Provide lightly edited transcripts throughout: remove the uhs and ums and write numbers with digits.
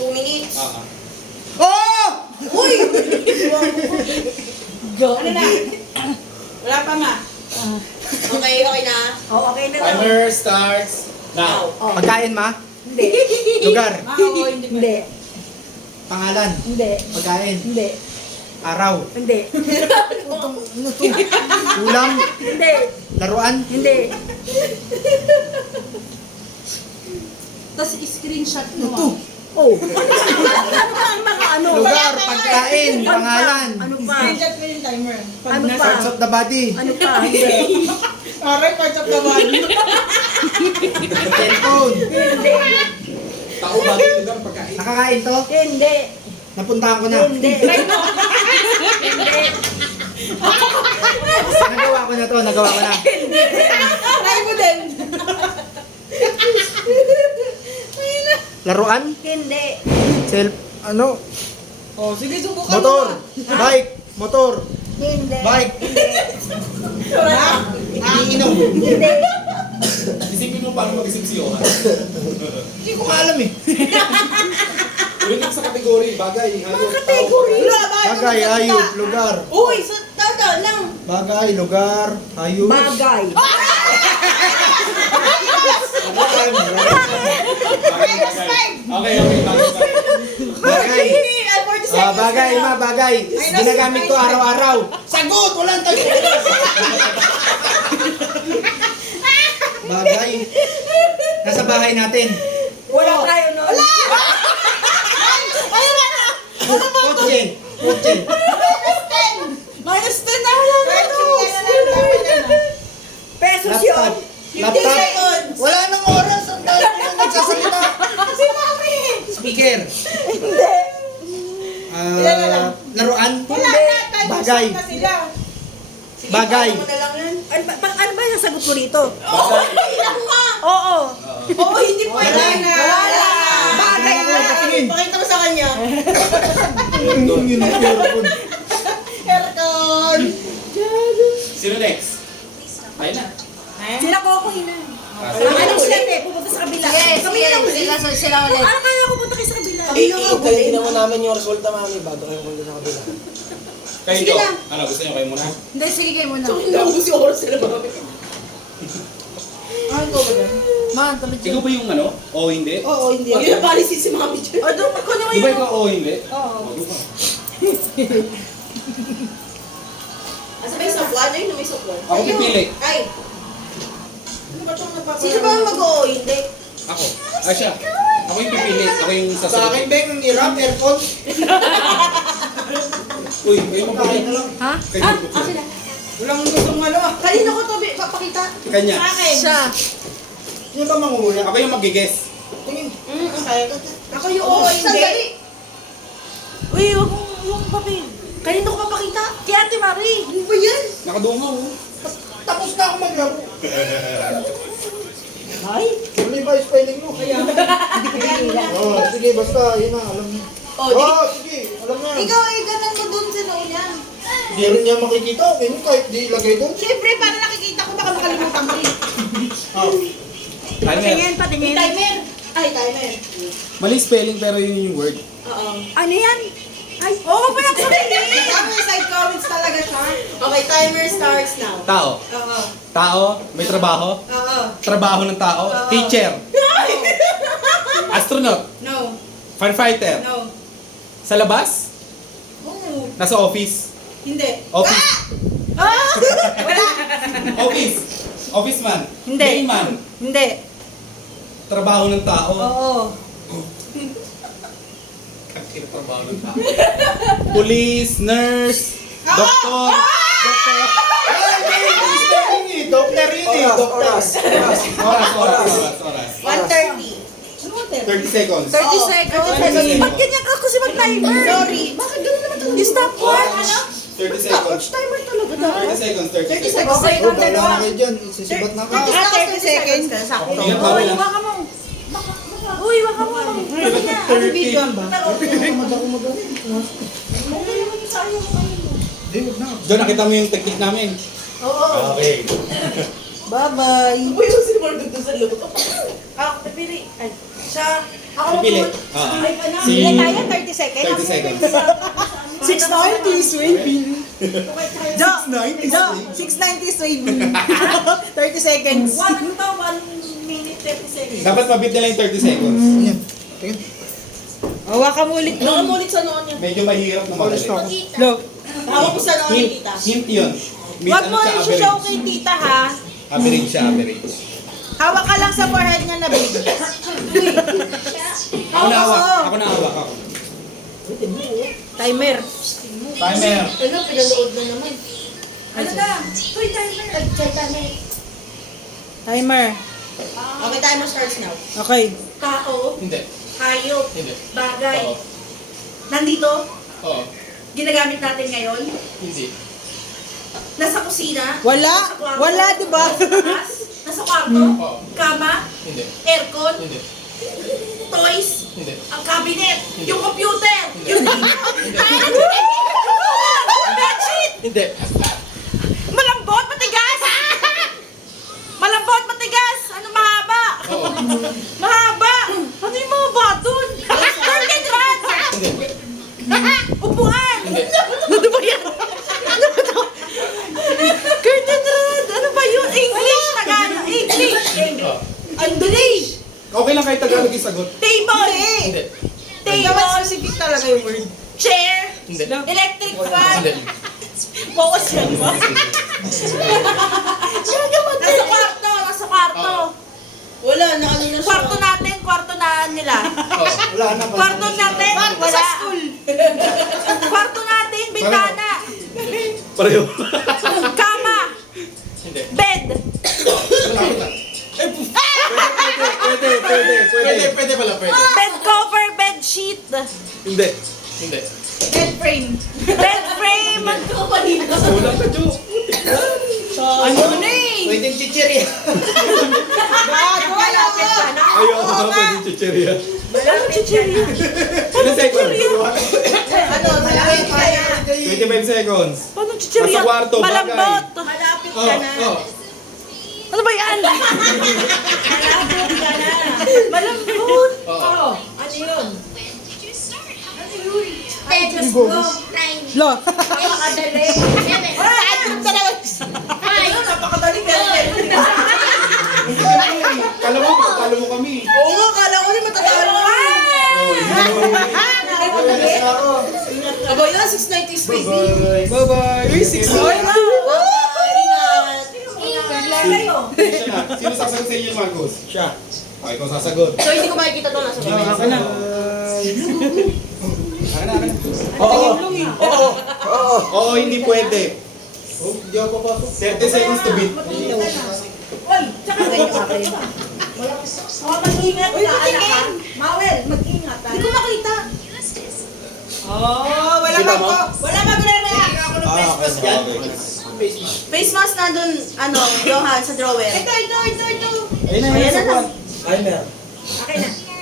2 minutes. Oh! Uy! Ano na? Wala pa nga. Okay, okay na. Oh, okay na to. Timer starts now. Oh. Pagkain ma? Hindi. Lugar? Oo, hindi. Hindi. Pangalan? Hindi. Pagkain? Hindi. Araw? Hindi. Ulam? Hindi. Laruan? Hindi. Tapos screenshot mo. Ito. Oh. Ano pa ang mga ano? Lugar, pagkain, pangalan. Ano pa? Screenshot mo yung timer. Ano pa? Parts of the body. Ano pa? Hindi. Alright, parts of the body. Cellphone. Hindi. Tao, bagay, lugar, pagkain. Nakakain to? Hindi. Napuntahan ko na. Hindi. Hindi. Nagawa ko na to, nagawa ko na. Try mo din. Laruan? Hindi. Ano? Oh, sige, subukan Motor. mo. Bike. Motor. Hindi. Bike. Iniinom. Hindi. Isipin mo paano mag-isip si Johan. Hindi ko alam eh. Ulit sa kategory, bagay, hayop, tao. Bagay, hayop, lugar. Uy, tata lang. Bagay, lugar, hayop. Bagay. Okay, bagay. Bagay. Bagay, ma, bagay. Ginagamit ko araw-araw. Sagot! Walang tayo. Bagay. Nasa bahay natin. Wala tayo nun. Kotse. Kotse. Minus 10 na lang. Pesos yun. Laptop. 50 seconds. Wala nang oras. Ang dami na nagsasalita. Si Mami. Speaker. Hindi. Laruan. Wala na. Time Bagay. na sila. Sige, Bagay. paano mo na lang yan? Ano ba yung sagot mo rito? Oo, hindi lang ma. Oo. Oo, hindi pwede. Wala na. Wala. Bagay na. Pakita mo sa kanya. Yun ang earphone. Aircon. Sino next? Tayo na. Sila ko ako ina. Ah, Anong step eh? Pupunta sa kabila. Kami na lang ulit. Sila ulit. Ano kaya ako punta kayo sa kabila? Hintayin naman namin yung resulta, mami, bago kayo punta sa kabila. Kayo, Jo. Ano, gusto niyo kayo muna? Hindi, sige kayo muna. Naubos yung oras sila Mami. Ano ko ba yan? Man, tamad siya. Ikaw ba yung ano? O hindi? Oo, hindi Huwag yun ang policy si Mami dyan. O, doon ko naman Di ba yung... ikaw o hindi? Oo. O, di ba? Asa ba yung sapwan? Ayun na may sapwan. Ako pipili. Ay, Ano ba itong napapala? sino ba ang mag-oo? Hindi. Ako. Ah, siya. Ako yung pipili. Ako yung Sa sasagot. akin, Beng, ang hirap, aircon. Uy, kayo magpapili. Ha? Kayo magpapili. Walang gustong ano. Kanino ko to papakita? Kanya. Sa akin. Siya. Sino ba manguhula? Ako yung mag-guess. Tingin. Okay. Ako yung oo, hindi. Sandali. Uy, huwag mong papel. Kanino ko papakita? Kay Ate Marie. Ano ba yan? Nakadungaw. oh. Tapos na ako maglaro. Ay. Ano ba yung spelling mo? Oo, sige, basta, yun na, alam niya. Oh, Sige, alam niya. ikaw ay ganun mo dun sa noo niya. Hindi rin niya makikita, okay, kahit di ilagay doon. Siyempre, para nakikita ko, baka makalimutan ko eh. Timer. Patingin, patingin. Timer. Ay, timer. Mali spelling pero yun yung word. Oo. Ano yan? Ay, oo pa yung sabihin. Kami side comments talaga siya. Okay, timer starts now. Tao. Oo. Tao. May trabaho. Oo. Trabaho ng tao. Oo. Teacher. Astronaut. No. Firefighter. No. Sa labas. Oo. Nasa office. Hindi. Office. Wala. Office. Office man. Hindi. Layman. Hindi. Trabaho ng tao. Oo. Trabaho ng tao. Police, nurse, doktor. Doktor. Doctor yun eh, doctor. Oras. 1:30. 30 seconds. 30 seconds. Ba't ganyan ka kasi mag-timer? Sorry. Bakit ganun naman talaga? Stopwatch. Ano? 30 seconds. Timer talaga 30 seconds. 30 seconds. Okay, Oh, bahala na kayo dyan, isisibat na ako. 30 seconds. Sakto. Ingat pa Uy, lang. waka mo. Uy, waka mo. 30. Hindi, wag na. Diyan nakita mo yung technique namin. Oo. Okay. Bye-bye. Uy, yung sinimorgan doon sa loob. Ah, pipili. Ay, siya. Pipili. Si... Ilan tayo? 30 seconds? 30 seconds. 690 Swaybill. Jo! Jo! 690 Swaybill. 30 seconds. 1 minute 30 seconds. Dapat mabit nila yung 30 seconds. Hawakan mo ulit Baka nun. mulit sa noon yan. Medyo mahirap na madali. Lo. Hawak ko sa noon Hint, tita. hint yun. Mid, Huwag ano mo siya, i-show average. kay tita ha. Average siya, average. Hawak ka lang sa forehead niya na babe. Ako na hawak. Ako na hawak. Ako. Timer. Timer. Ano, pinanood na naman. Timer. Okay, timer starts now. Okay. Tao, Hindi. hayop, Hindi. bagay. Oo. Nandito, Oo. ginagamit natin ngayon. Hindi. Nasa kusina. Wala. Nasa kwarto, Wala, di ba? Nasa taas, nasa kwarto. Oo. Kama. Hindi. Aircon. Hindi. Toys. Hindi. Ang cabinet. Yung computer. Yung bedsheet. Hindi. Malambot, matigas! Malambot, matigas! Ano mahaba? Oo. Mahaba! Ano yung mahaba dun? Curtain rod! Hindi. Upuan! Hindi. Ano ba yan? Ano ba to? Curtain rod! Ano ba yun? English! Tagalog! English! Oo. English! Okay lang kahit Tagalog yung sagot. Table! Hindi. Table! Specific talaga yung word. Chair! Hindi. Electric fan! Hindi. Focus yan ba? Nasa kwarto! Nasa kwarto! Wala, na ano na siya. Kwarto natin, kwarto na nila. Oo. Wala na ba? Kwarto natin, wala. Kwarto natin, bintana. Pareho. Kama. Hindi. Bed. Pwede pala, pwede. Bed cover, bed sheet. Hindi. Hindi. Bed frame. Bed frame. Kulang ka, Jo. Ano na eh? Pwedeng chichirya. Malapit ka na. Ayaw ko nga pwede chichirya. Ano chichirya? Ilan seconds? Ano, malapit ka na. 25 seconds. Paano chichirya? Nasa kwarto, bagay. Malambot. Malapit Oo. ka na. Oo. Ano ba yan? Malapit ka na. Malambot. Oo. Ano yun? Just go. Lo. Napakadali. Napakadali pero Kala mo kami. Oo nga, kala ko rin matatalo. Oo, hindi naman Aba yun, 690 speed. Bye-bye. Uy, 6 Ingat. Sino sasagot sa inyo, Marcos? Siya. Okay, ikaw sasagot. So, hindi ko makikita to nasa baba. Ako na. Oo. Oo. Oo. Oo, hindi pwede. Hindi ako papasok. 30 seconds to beat. Mag-ingat ka, anak ha. Mawel, mag-ingat ha. Hindi ko makita. Oh, wala Kita ba mo? ko? Wala ba gulay-gulay? Face mask na dun, ano, Johan, sa drawer. Ito. Ayun na, Ayan na lang. Timer.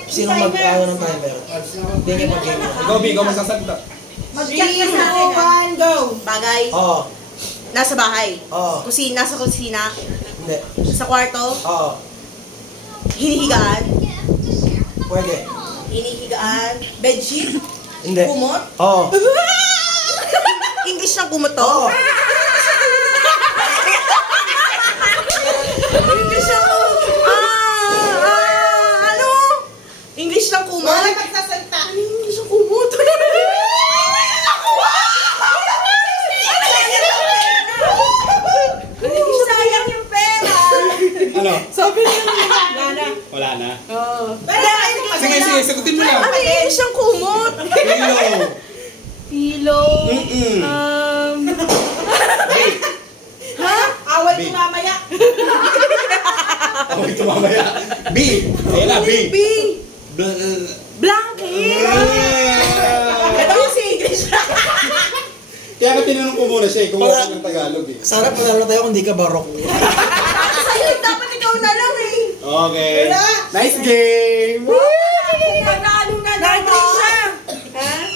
Sino mag-awa ng timer? Hindi niya mag-game. Ikaw, B, ikaw magsasalita. Mag-check ka sa akin, ha? Go! Bagay, Oo. nasa bahay. Oo. Kusina, sa kusina. Hindi. Sa kwarto. Oo. Hinihigaan. Pwede. Hinihigaan. Bedsheet. Hindi. Kumot. Oo. English ng kumot to. Oo. English ng ano? English ng kumot. Wala magsasalita. English ng kumot. Sayang yung pera. Ano? Sabi niya. Wala na. Pero ayun yung Sige, sige, sagutin mo lang. Ano English ng kumot? Hello. Pillow. Mm-mm. Away B. ko mamaya. Ako ito mamaya. B. Ayun na, B. B. Blanket. Ito yung si English. Kaya ka tinanong ko muna siya, kung wala ng Tagalog eh. Sana panalo tayo kung di ka barok. Sa'yo, dapat ikaw na lang eh. Okay. Nice game! Panalo na naman siya.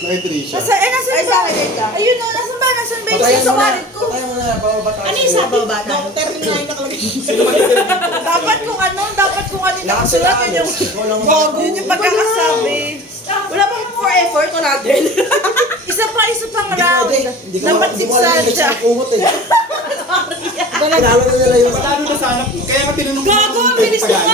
Nakitri siya. Nasa, nasa Ay, ba? sa akin ito. Ayun o, nasa ba? Nasaan ba yung Patayan isa mo sa na. wallet ko? Patayan mo na. Pababa tayo. Ano yung sabi ba tayo? Doctor na yung nakalagay. Dapat kung ano nakasulat, yun yung, yun yung pagkakasabi. Wala bang for effort o natin? Isa pang Hindi round. pwede. Hindi ko Dapat alam kung ano yung siya. kumot eh. Pinalo na nila yung Panalo na sana. Kaya nga tinanong ko. Gago, ang bilis mo.